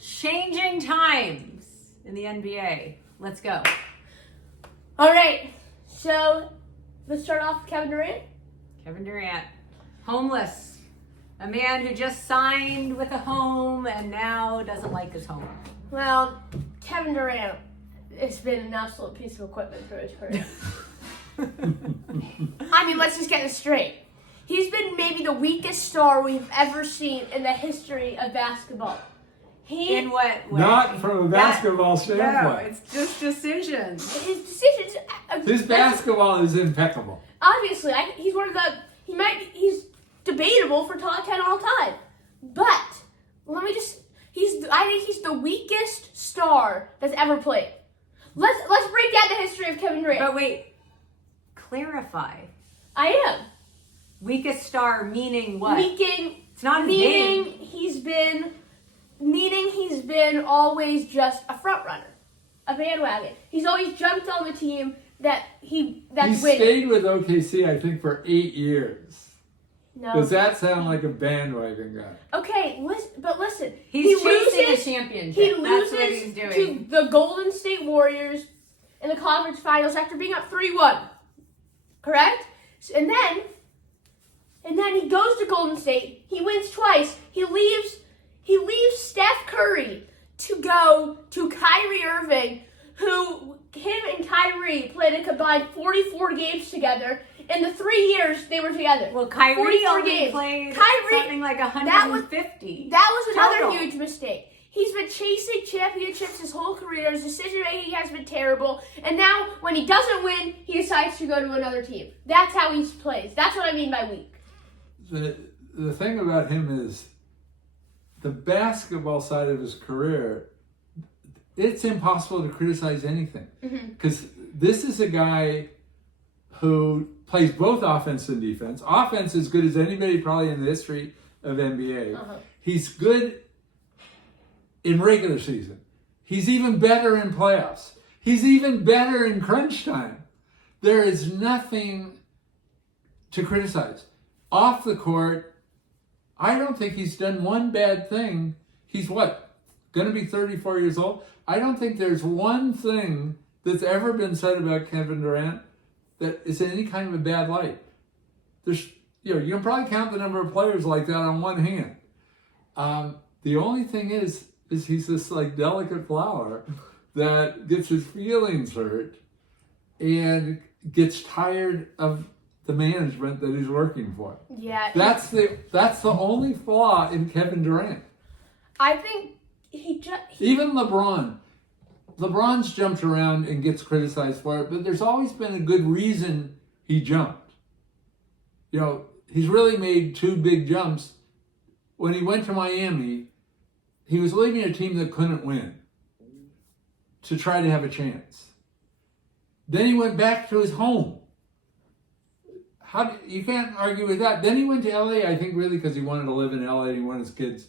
changing times in the NBA. Let's go. All right. So let's start off with Kevin Durant. Kevin Durant, homeless. A man who just signed with a home and now doesn't like his home. Well, Kevin Durant, it's been an absolute piece of equipment for his career. I mean, let's just get this straight. He's been maybe the weakest star we've ever seen in the history of basketball. In what way? Not from a basketball standpoint. No, it's just decisions. His decisions. His basketball is impeccable. Obviously, he's one of the. He's debatable for top 10 all time. But let me just. I think he's the weakest star that's ever played. Let's break down the history of Kevin Durant. But wait, clarify. I am. Weakest star meaning what? It's not his game. Meaning he's been always just a front runner, a bandwagon. He's always jumped on the team that's He winning. stayed with OKC, I think, for 8 years. No. Does that sound like a bandwagon guy? Okay, listen. He's chasing loses, a championship. He That's what loses he's doing. to the Golden State Warriors in the conference finals after being up 3-1. Correct? And then he goes to Golden State. He wins twice. He leaves Steph Curry to go to Kyrie Irving, who him and Kyrie played a combined 44 games together in the 3 years they were together. Well, Kyrie 44 only games. played Kyrie- something like 150. That was another total. huge mistake. He's been chasing championships his whole career. His decision-making has been terrible. And now, when he doesn't win, he decides to go to another team. That's how he plays. That's what I mean by weak. The thing about him is the basketball side of his career, it's impossible to criticize anything. Because this is a guy who plays both offense and defense. Offense as good as anybody probably in the history of NBA. He's good in regular season. He's even better in playoffs. He's even better in crunch time. There is nothing to criticize. Off the court, I don't think he's done one bad thing. He's going to be 34 years old? I don't think there's one thing that's ever been said about Kevin Durant that is in any kind of a bad light. There's, you can probably count the number of players like that on one hand. The only thing is he's this delicate flower that gets his feelings hurt and gets tired of the management that he's working for. Yeah. That's the only flaw in Kevin Durant. I think Even LeBron's jumped around and gets criticized for it, but there's always been a good reason he jumped. He's really made 2 big jumps. When he went to Miami, he was leaving a team that couldn't win to try to have a chance. Then he went back to his home. You can't argue with that. Then he went to LA, I think really because he wanted to live in LA and he wanted his kids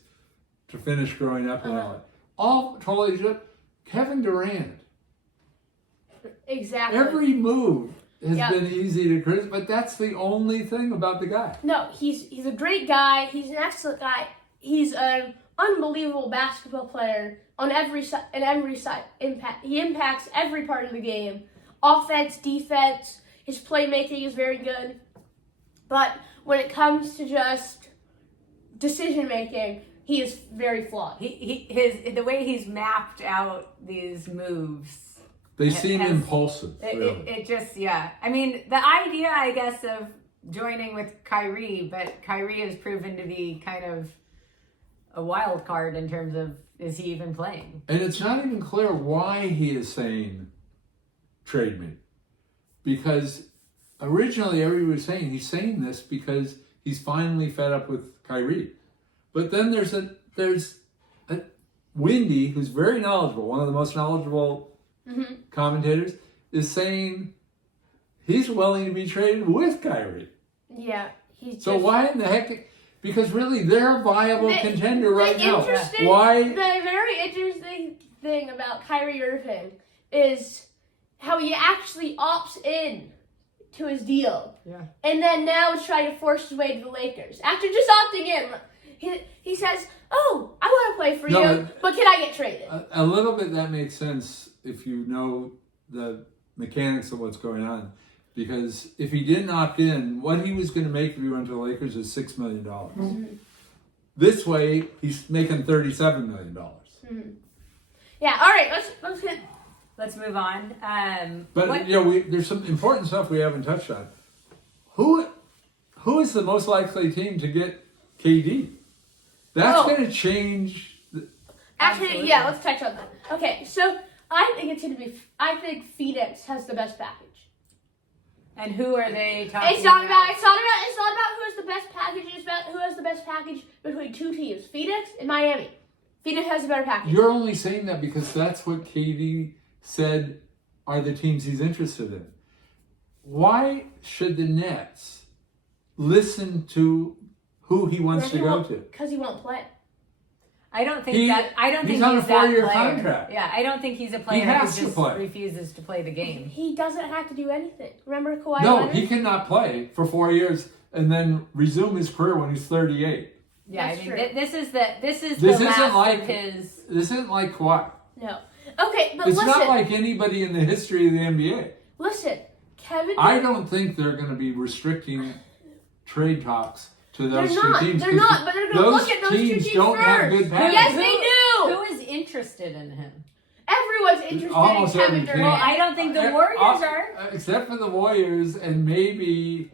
to finish growing up in LA. All totally just Kevin Durant. Exactly. Every move has been easy to criticize, but that's the only thing about the guy. No, he's a great guy. He's an excellent guy. He's an unbelievable basketball player on every side. He impacts every part of the game. Offense, defense. His playmaking is very good. But when it comes to just decision making, he is very flawed. The way he's mapped out these moves. They seem impulsive. It just, I mean, the idea, I guess, of joining with Kyrie, but Kyrie has proven to be kind of a wild card in terms of, is he even playing? And it's not even clear why he is saying, trade me. Because originally everybody was saying he's saying this because he's finally fed up with Kyrie. But then there's a Wendy, who's very knowledgeable, one of the most knowledgeable commentators, is saying he's willing to be traded with Kyrie. Yeah. Why in the heck? Because really, they're a viable contender right now. Why? The very interesting thing about Kyrie Irving is how he actually opts in to his deal. Yeah. And then now is trying to force his way to the Lakers. After just opting in. he says, "Oh, I want to play for No, you, but can I get traded?" A little bit that makes sense if you know the mechanics of what's going on. Because if he didn't opt in, what he was going to make if he went to the Lakers is $6 million. Mm-hmm. This way, he's making $37 million. Mm-hmm. Yeah. All right. Let's move on. But there's some important stuff we haven't touched on. Who is the most likely team to get KD? That's going to change. Actually, yeah. Let's touch on that. Okay. So I think it's going to be. I think Phoenix has the best package. And who are they talking It's not about who has the best package. It's about who has the best package between two teams, Phoenix and Miami. Phoenix has a better package. You're only saying that because that's what KD said are the teams he's interested in. Why should the Nets listen to who he wants to go to? Because he won't play. I don't think he's on a that 4-year player. contract. Yeah, I don't think he's a player He has who to just play. refuses to play the game. He doesn't have to do anything. Remember Kawhi No, Leonard? he cannot play for 4 years and then resume his career when he's 38. Yeah, That's I mean, true. this is This the isn't last like of his. This isn't like Kawhi. No. Okay, but It's listen. not like anybody in the history of the NBA. Listen, Kevin. I don't think they're going to be restricting trade talks to those They're two not. teams. They're not. But they're going to look at those two teams teams don't first. have good packages. Yes, they do. Who is interested in him? Everyone's interested Almost in Kevin every team. Durant. Well, I don't think the Warriors are. Except for the Warriors and maybe,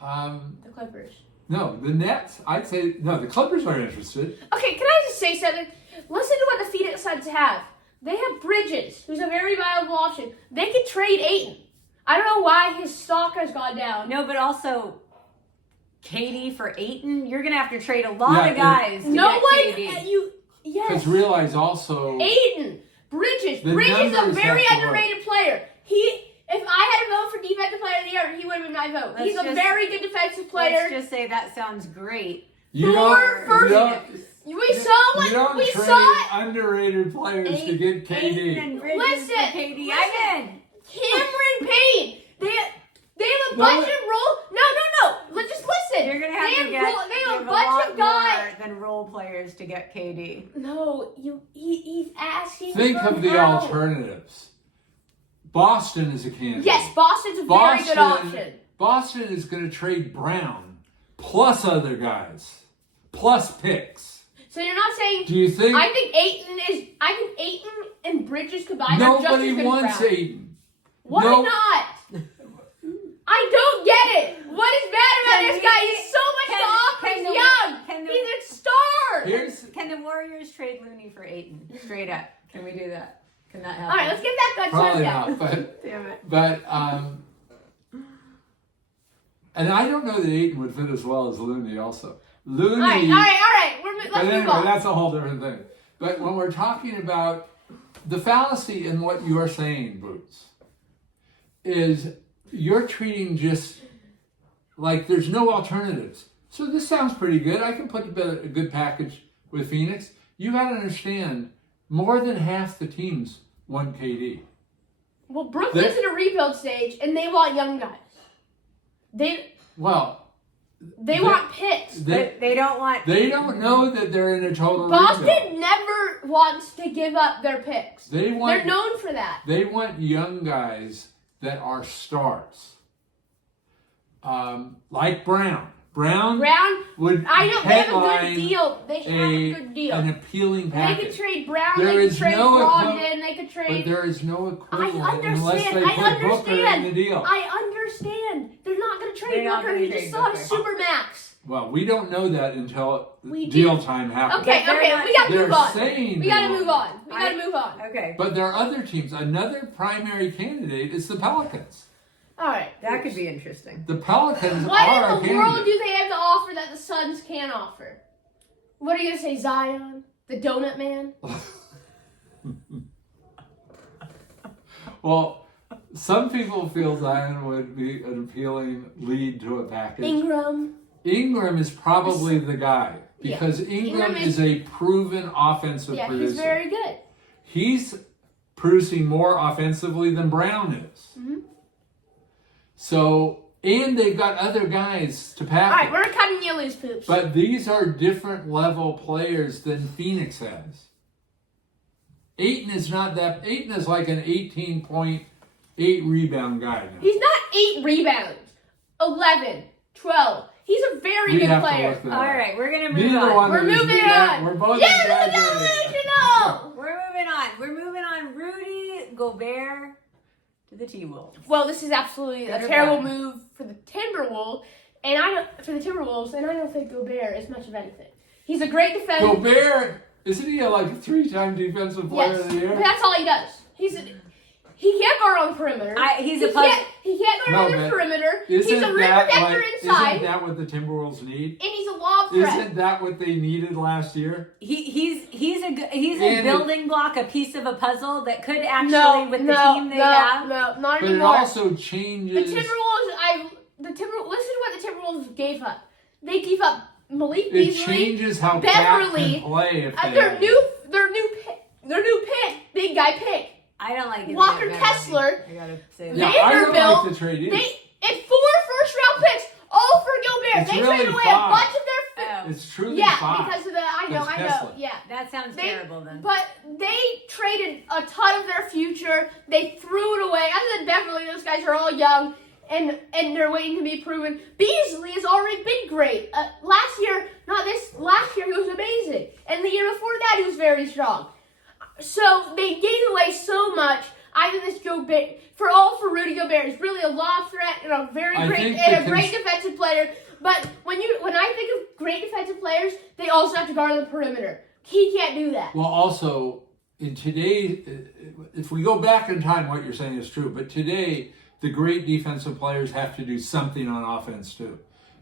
The Clippers. no, the Nets. I'd say, no, the Clippers are interested. Okay, can I just say something? Listen to what the Phoenix Suns have. They have Bridges, who's a very viable option. They could trade Ayton. I don't know why his stock has gone down. No, but also KD for Ayton. You're gonna have to trade a lot of guys. To No get one. KD. Yes. Because realize also, Ayton, Bridges. The Bridges is a numbers very have to underrated player. If I had to vote for defensive player of the year, he would have been my vote. He's a very good defensive player. Let's just say that sounds great. you Four don't, you don't, We saw you don't what we trade saw. It. underrated players to get Ayton KD. and Bridges Listen, for KD. I'm in. Cameron Payne. They have a bunch of role. No. Let's just listen. You're gonna have to get They have a give bunch lot of guys. more than role players to get KD. No, he's asking. Think for of the help. alternatives. Boston is a candidate. Yes, Boston's a very good option. Boston is going to trade Brown plus other guys plus picks. So you're not saying? Do you think? I think Ayton and Bridges combined are just as Nobody good as wants Brown. Ayton. Why No. not? I don't get it. What is bad about this guy? He's so much to offer. He's young. He's a star. Can the Warriors trade Looney for Ayton? Straight up. Can we do that? Can that happen? All right, let's get that gun Probably down. not, but Damn it. and I don't know that Ayton would fit as well as Looney. Also, Looney. All right. Let's But move anyway, on. that's a whole different thing. But when we're talking about the fallacy in what you are saying, Boots, is you're treating just like there's no alternatives. So this sounds pretty good. I can put together a good package with Phoenix. You got to understand, more than half the teams want KD. Well, Brooklyn's in a rebuild stage, and they want young guys. They want picks. They don't want. They don't know that they're in a total Boston rebuild. never wants to give up their picks. They're known for that. They want young guys that are stars. Like Brown. Brown would they have a headline good deal. They have a good deal. an appealing They package. could trade Brown. There They could is trade no Brogdon. They could But trade. there is no equivalent I unless they understand. put Booker in the deal. I understand. They're not going to trade They're not Booker. gonna He just trade saw Booker. a super max. Well, we don't know that until We deal do. time happens. Okay. They're not- We got to They're move on. saying We got to they move want on. We got to move on. Okay. But there are other teams. Another primary candidate is the Pelicans. All right. That could be interesting. The Pelicans What are a in the world candidate. do they have to offer that the Suns can't offer? What are you gonna say, Zion, the Donut Man? Well, some people feel Zion would be an appealing lead to a package. Ingram is probably the guy because Ingram is a proven offensive producer. He's very good. He's producing more offensively than Brown is. Mm-hmm. So And they've got other guys to pack. All right, we're cutting you loose, Poops. But these are different level players than Phoenix has. Ayton is not that. Ayton is like an 18.8 rebound guy now. He's not 8 rebounds, 11, 12. He's a very We good have to player. look that All up. right, we're gonna move Neither on. one We're of us moving do that. on. We're both Yes, exaggerating. delusional. We're moving on. We're moving on. Rudy Gobert to the T-Wolves. Well, this is absolutely Good a or terrible bad? move for the Timberwolves, and I don't think Gobert is much of anything. He's a great defender. Gobert, isn't he like a 3-time defensive player Yes, of the year? but that's all he does. He can't guard on the perimeter. He's he a puzzle. He can't guard on the but perimeter. He's Isn't a rim that protector like, inside, Isn't that what the Timberwolves need? and he's a lob threat. Isn't that what they needed last year? He's a And building block, a piece of a puzzle that could actually, with the team they have. No, not But anymore. it also The changes. Timberwolves, listen to what the Timberwolves gave up. They gave up Malik It Beasley, changes how Cat Beverly, can play if they their have new pick, big guy pick. I don't like it. Walker that bad. Kessler. I gotta say Yeah, that. I don't Vanderbilt, like the trade either. And 4 first-round picks, all for Gobert. It's They really traded away 5. a bunch of their. It's truly Yeah, 5. because of the I know, Kessler. yeah. That sounds They- terrible then. But they traded a ton of their future. They threw it away. Other than Beverly, those guys are all young and they're waiting to be proven. Beasley has already been great. Last year he was amazing. And the year before that he was very strong. So they gave away so much. I think this Gobert for Rudy Gobert is really a lob threat and a great defensive player. But when I think of great defensive players, they also have to guard the perimeter. He can't do that. Well, also, in today, if we go back in time, what you're saying is true. But today, the great defensive players have to do something on offense, too.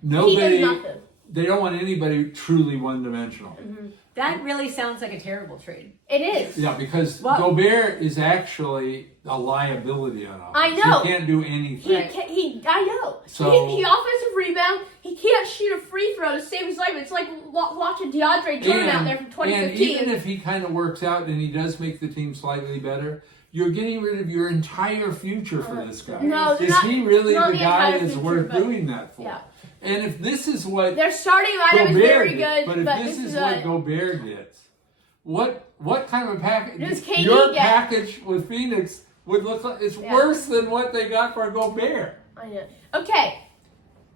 He does nothing. They don't want anybody truly one-dimensional. Mm-hmm. That really sounds like a terrible trade. It is. Yeah, because Well- Gobert is actually a liability on offense. I know. He can't do anything. I know. So- he offensive rebound. He can't shoot a free throw to save his life. It's like watching DeAndre Jordan out there from 2015. And even if he kind of works out and he does make the team slightly better, you're getting rid of your entire future for this guy. No, is not- he really not the the guy entire that's future, worth but- doing that for? yeah. And if this is what Their starting lineup is very did, good, but if this is what Gobert gets, what kind of a package? Does KD Your get? package with Phoenix would look like it's Yeah. worse than what they got for Gobert. I know. Okay.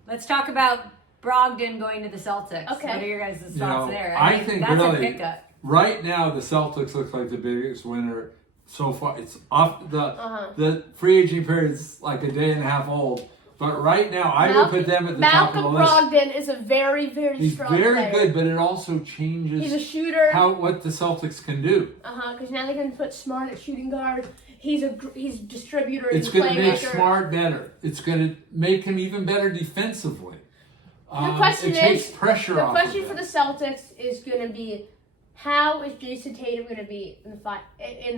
Let's talk about Brogdon going to the Celtics. Okay. What are your guys' thoughts You know, there? I mean, think that's really- a pickup. Right now, the Celtics look like the biggest winner so far. It's off Uh-huh. the free agent period is like a day and a half old. But right now, I would put them at the top of the Malcolm list. Brogdon is a very, very He's strong very player. good, but it also He's a changes shooter. what the Celtics can do. Because now they can put Smart at shooting guard. He's a distributor. It's he's a going to make playmaker. Smart better. It's going to make him even better defensively. The question it takes is, pressure the off question of for them. the Celtics is going to be, how is Jason Tatum going to be in the fight?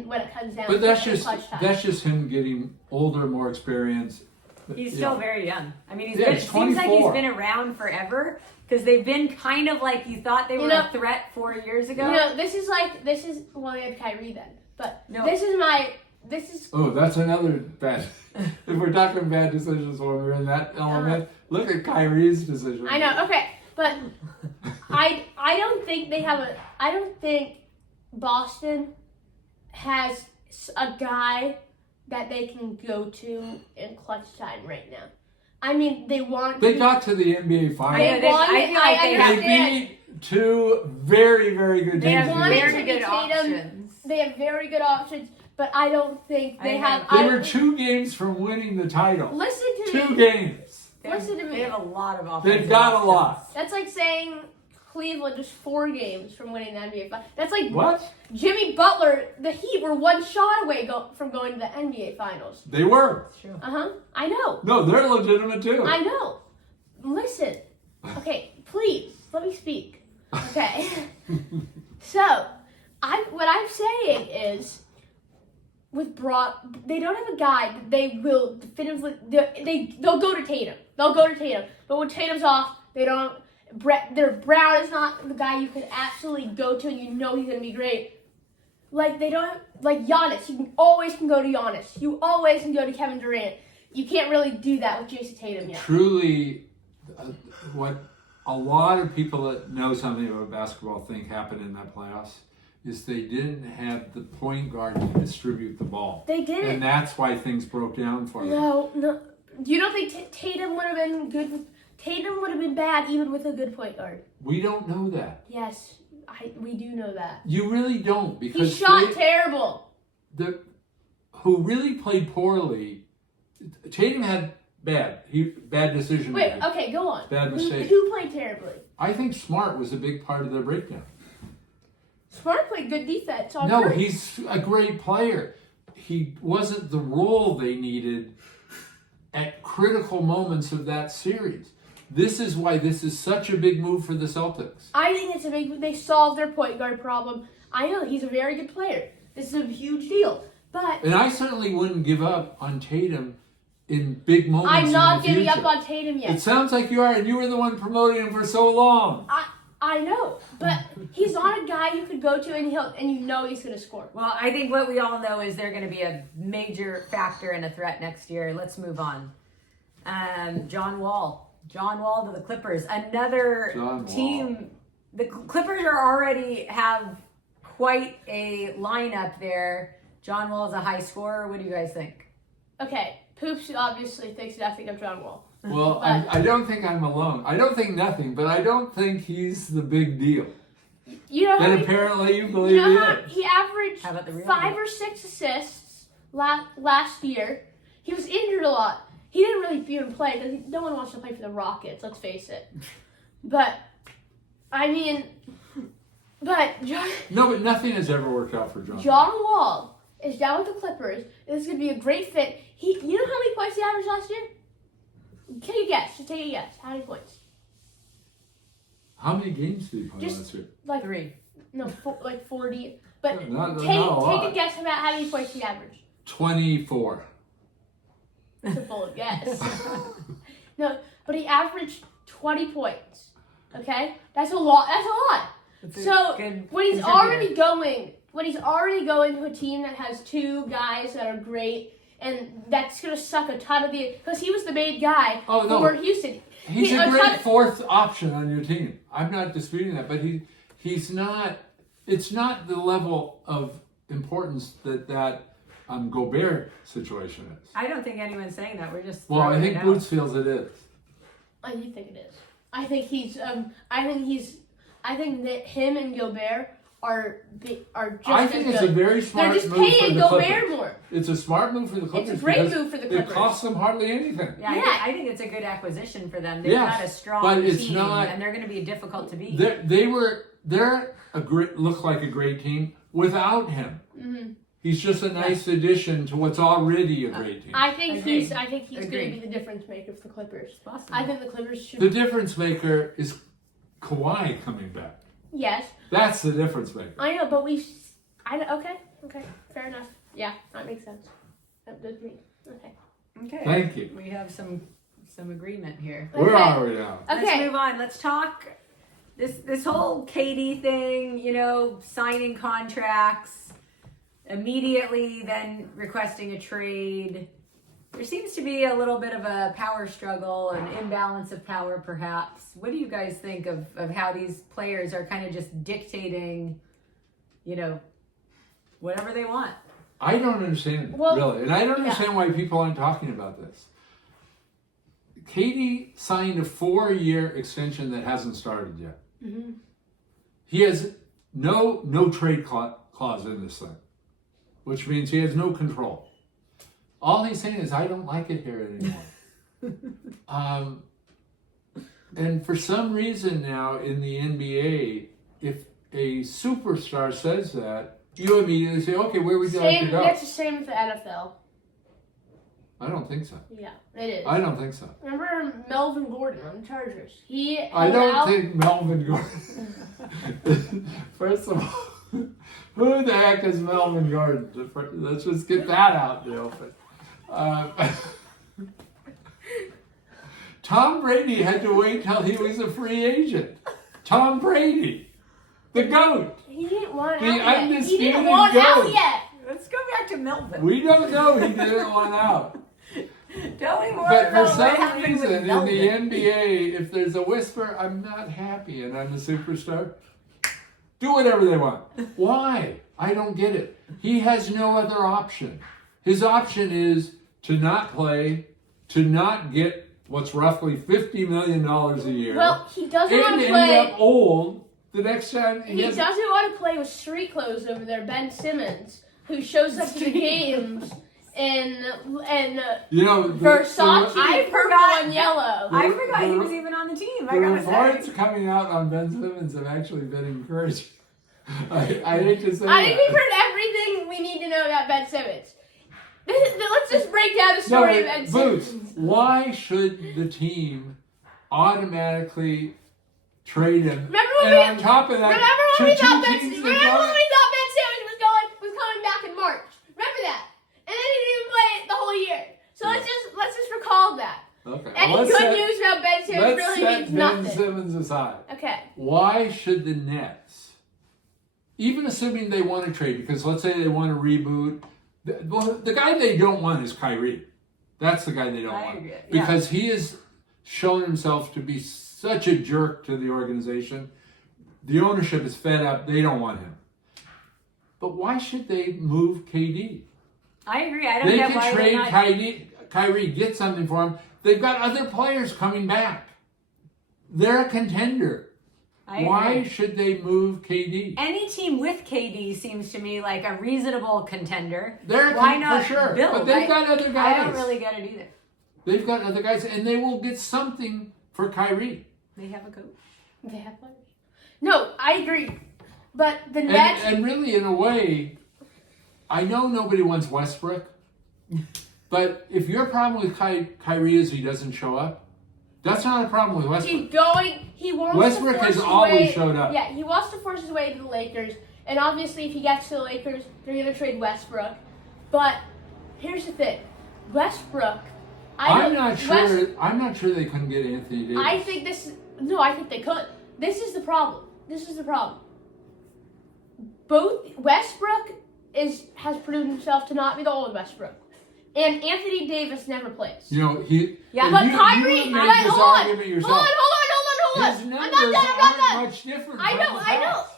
When it comes down But to that's clutch time? just him getting older, more experience. He's Yeah. still very young. I mean, Yeah, it he's seems like he's 24. been around forever because they've been kind of like you thought they were a threat 4 years ago. This is well, they had Kyrie then, but No. this is Oh, that's another bad. If we're talking bad decisions when we're in that element, look at Kyrie's decision. I know. Okay, but I don't think I don't think Boston has a guy that they can go to in clutch time right now. I mean, they want. They got to the NBA They Finals. want I it, feel like I they have- They understand. beat two very, very good They teams. have wanted very to good be Tatum. options. They have very good options, but I don't think they I have. They were 2 games from winning the title. Listen to 2 me. games. Listen to me. They have a lot of options. They've got a lot. That's like saying Cleveland is 4 games from winning the NBA Finals. That's like What? Jimmy Butler. The Heat were 1 shot away from going to the NBA Finals. They were. True. I know. No, they're legitimate too. I know. Listen. Okay, please let me speak. Okay. So, what I'm saying is, with they don't have a guy that they will definitively. They'll go to Tatum. They'll go to Tatum. But when Tatum's off, they don't. Brown is not the guy you can absolutely go to, and you know he's gonna be great. Like they don't like Giannis. You always can go to Giannis. You always can go to Kevin Durant. you can't really do that with Jason Tatum yet. Truly, what a lot of people that know something about basketball think happened in that playoffs is they didn't have the point guard to distribute the ball. They didn't. And that's why things broke down for them. No. You don't think Tatum would have been good? Tatum would have been bad even with a good point guard. We don't know that. Yes, we do know that. You really don't, He because shot terrible. Who really played poorly. Tatum had bad decision Wait, making. okay, go on. Bad mistake. Who played terribly? I think Smart was a big part of the breakdown. Smart played good defense. No, he's a great player. He wasn't the role they needed at critical moments of that series. This is why this is such a big move for the Celtics. I think it's a big. They solved their point guard problem. I know he's a very good player. This is a huge deal. But And I certainly wouldn't give up on Tatum in big moments. I'm not in the giving future. up on Tatum yet. It sounds like you are, and you were the one promoting him for so long. I know, but he's not a guy you could go to and you know he's going to score. Well, I think what we all know is they're going to be a major factor and a threat next year. Let's move on. John Wall to the Clippers. Another team. The Clippers already have quite a lineup there. John Wall is a high scorer. What do you guys think? Okay, Poops obviously thinks nothing of John Wall. Well, I don't think I'm alone. I don't think nothing, but I don't think he's the big deal. You know, And apparently you believe he is. he averaged How about the real 5 deal? or 6 assists last year. He was injured a lot. He didn't really even play because no one wants to play for the Rockets. Let's face it. But No, but nothing has ever worked out for John. John Wall is down with the Clippers. This is going to be a great fit. You know how many points he averaged last year? Take a guess. Just take a guess. How many points? How many games did he play Just- last year? Like 3. No, like 40. But Not a take lot. a guess about how many points he averaged. 24. That's a bold guess. No, but he averaged 20 points. Okay, that's a lot. That's a lot. That's a So good when he's contributor. already going to a team that has 2 guys that are great, and that's gonna suck a ton of because he was the main guy Oh, no. for Houston. He's He- a a great ton- fourth option on your team. I'm not disputing that, but he's not. It's not the level of importance that Gobert situation is. I don't think anyone's saying that. We're just. Well, I throwing think it out. Boots feels it is. I do think it is. I think that him and Gobert are just. I think as it's good. a very smart They're just move for paying the Gobert Clippers. more. It's a smart move for the Clippers. It's a great because move for the It Clippers. costs them hardly anything. Yeah, Yeah. I think it's a good acquisition for them. They've Yes, got a strong but it's team, not- and they're going to be difficult to beat. They're look like a great team without him. Mm-hmm. He's just a nice addition to what's already a great team. I think Agreed. he's going to Agreed. be the difference maker for the Clippers. Possible. I think the Clippers should. The difference maker is Kawhi coming back. Yes, That's the difference maker. I know, but okay, fair enough. Yeah, that makes sense. That does me. Okay. Okay. Thank you. We have some agreement here. Where Okay. are we now? Let's Okay. move on. Let's talk this whole KD thing, signing contracts, immediately then requesting a trade. There seems to be a little bit of a power struggle, an imbalance of power perhaps. What do you guys think of how these players are kind of just dictating, whatever they want? I don't understand it, Well, really. And I don't understand why people aren't talking about this. Katie signed a 4-year extension that hasn't started yet. Mm-hmm. He has no trade clause in this thing, which means he has no control. All he's saying is, I don't like it here anymore. And for some reason now in the NBA, if a superstar says that, you immediately say, okay, where would you like to go? That's the same with the NFL. I don't think so. Yeah, it is. I don't think so. Remember Melvin Gordon on the Chargers? I don't think Melvin Gordon. First of all, who the heck is Melvin Gordon? Let's just get that out in the open. Tom Brady had to wait till he was a free agent. Tom Brady, the GOAT. He didn't want The out yet. He undisputed didn't want out GOAT. yet. Let's go back to Melvin. We don't know he didn't want out. Don't but for what some happened with reason in the Velvet? NBA, if there's a whisper, I'm not happy and I'm a superstar, do whatever they want. Why? I don't get it. He has no other option. His option is to not play, to not get what's roughly $50 million a year. Well, he doesn't want and to end play. up old the next time He doesn't want to play with street clothes over there, Ben Simmons, who shows up to the games in Versace, I purple forgot- and yellow. I forgot he was even on the team. I The gotta reports say. coming out on Ben Simmons have actually been encouraging. I hate to say I think that. we've heard everything we need to know about Ben Simmons. Let's just break down the story of Ben Boots, Simmons. why should the team automatically trade him? Remember when and we- on top of that, Remember when we should thought two Ben teams Simmons was coming back in March? Remember that? And then he didn't even play it the whole year. So let's just recall that. Okay. Any let's good set- news about Ben Simmons Let's really set means Ben nothing. Simmons aside. Okay. Why should the Nets, even assuming they want to trade, because let's say they want to reboot, the guy they don't want is Kyrie. That's the guy they don't I want. agree, yeah. Because he has shown himself to be such a jerk to the organization. The ownership is fed up. They don't want him. But why should they move KD? I agree. I don't They get why can they're trade not. Kyrie, get something for him. They've got other players coming back. They're a contender. I Why agree. should they move KD? Any team with KD seems to me like a reasonable contender. They're Why not for sure. build? But they've got other guys. I don't really get it either. They've got other guys, and they will get something for Kyrie. They have a coach. They have players. No, I agree. But the Nets. And really, in a way, I know nobody wants Westbrook, but if your problem with Kyrie is he doesn't show up, that's not a problem with Westbrook. He wants Westbrook to force has his always way, showed up. Yeah, he wants to force his way to the Lakers. And obviously, if he gets to the Lakers, they're going to trade Westbrook. But here's the thing. Westbrook, I'm not sure they couldn't get Anthony Davis. I think they could. This is the problem. Both Westbrook has proven himself to not be the old Westbrook. And Anthony Davis never plays. You know, Yeah, But you Kyrie, made this argument yourself. Hold on. His I'm numbers not done. aren't much different. I from know the past.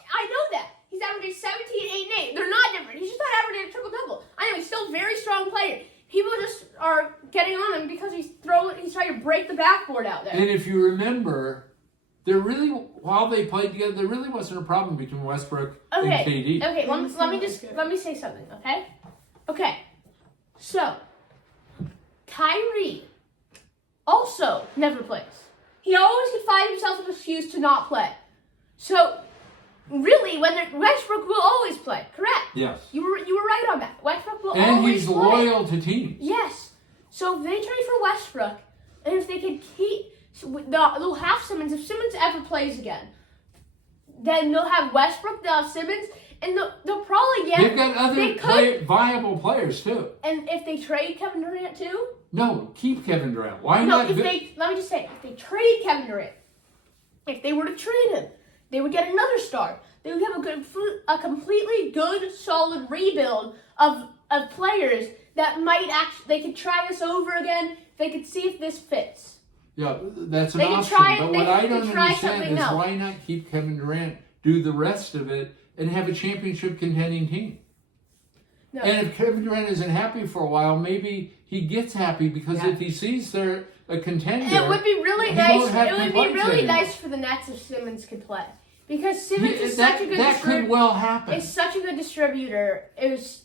that. He's averaging 17, 8, and 8. They're not different. He's just not averaging a triple-double. I know, he's still a very strong player. People just are getting on him because he's trying to break the backboard out there. And if you remember, while they played together, there really wasn't a problem between Westbrook and KD. Okay, let me say something, okay? Okay. So, Kyrie also never plays. He always can find himself an excuse to not play. So, really, Westbrook will always play, correct? Yes. You were right on that. Westbrook will And always he's play. loyal to teams. Yes. So if they trade for Westbrook, and if they can they'll have Simmons. If Simmons ever plays again, then they'll have Westbrook, they'll have Simmons, and they'll probably get. They've got other viable players too. And if they trade Kevin Durant too? No, keep Kevin Durant. Why No, not? let me just say, if they trade Kevin Durant, if they were to trade him, they would get another star. They would have a completely good, solid rebuild of players that might they could try this over again. They could see if this fits. Yeah, that's an They can option. try- But they what I can don't try understand something is else. why not keep Kevin Durant, do the rest of it, and have a championship contending team? No. And if Kevin Durant isn't happy for a while, maybe he gets happy because Yeah. if he sees they're a contender, It would be really he nice. won't have It would be complaints really anymore. nice for the Nets if Simmons could play, because Simmons is that, such a good that could well happen. Is such a good distributor.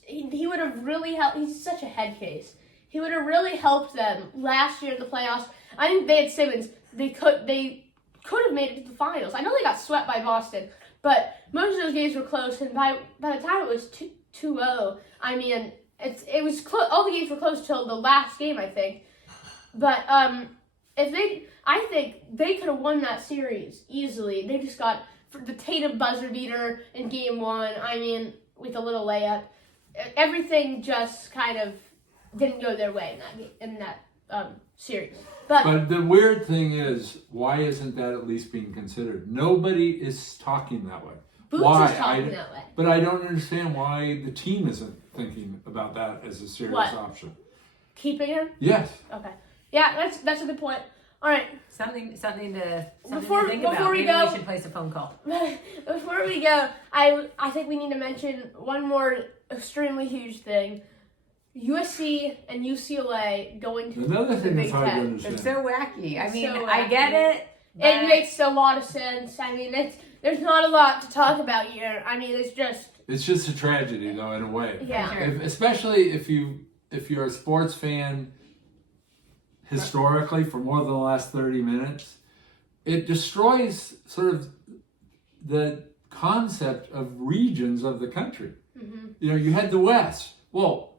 He would have really helped. He's such a head case. He would have really helped them last year in the playoffs. I think they had Simmons. They could have made it to the finals. I know they got swept by Boston, but most of those games were close. And by the time it was 2-0, I mean it was close. All the games were close till the last game, I think. But I think they could have won that series easily. They just got the Tatum buzzer beater in game 1. I mean, with a little layup, everything just kind of didn't go their way in that series. But the weird thing is, why isn't that at least being considered? Nobody is talking that way. Boots why? is talking that way. But I don't understand why the team isn't thinking about that as a serious What? option. Keeping him? Yes. Okay. Yeah, that's a good point. All right. Something to think Before about. we Maybe go- we should place a phone call. Before we go, I think we need to mention one more extremely huge thing. USC and UCLA going to Another the thing Big that's hard to Ten. understand. It's so wacky. I It's mean, so I get wacky. it. It makes a lot of sense. I mean, there's not a lot to talk about here. I mean, it's just a tragedy, though, in a way. yeah. Sure. Especially if you're a sports fan historically for more than the last 30 minutes, it destroys sort of the concept of regions of the country. Mm-hmm. You know, you had the West. Well,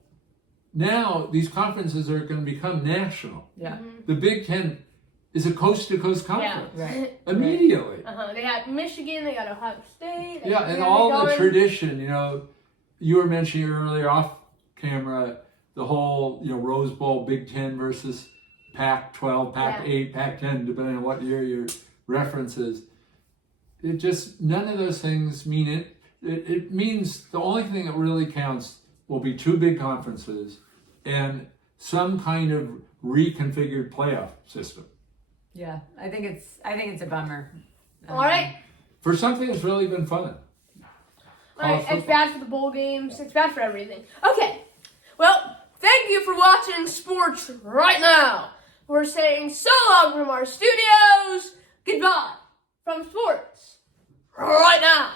now these conferences are going to become national. Yeah. The Big Ten is a coast-to-coast conference. Right. Immediately. They got Michigan, they got Ohio State. They Yeah, got and all the going. tradition, you know, you were mentioning earlier off camera, the whole, you know, Rose Bowl, Big Ten versus Pac-12, Pac-8, Pac-10, depending on what year your reference is. It just, none of those things mean it. It means the only thing that really counts will be two big conferences and some kind of reconfigured playoff system. Yeah. I think it's a bummer. All right. For something that's really been fun. All right, it's bad for the bowl games. It's bad for everything. Okay, well, thank you for watching Sports Right Now. We're saying so long from our studios. Goodbye from Sports Right Now.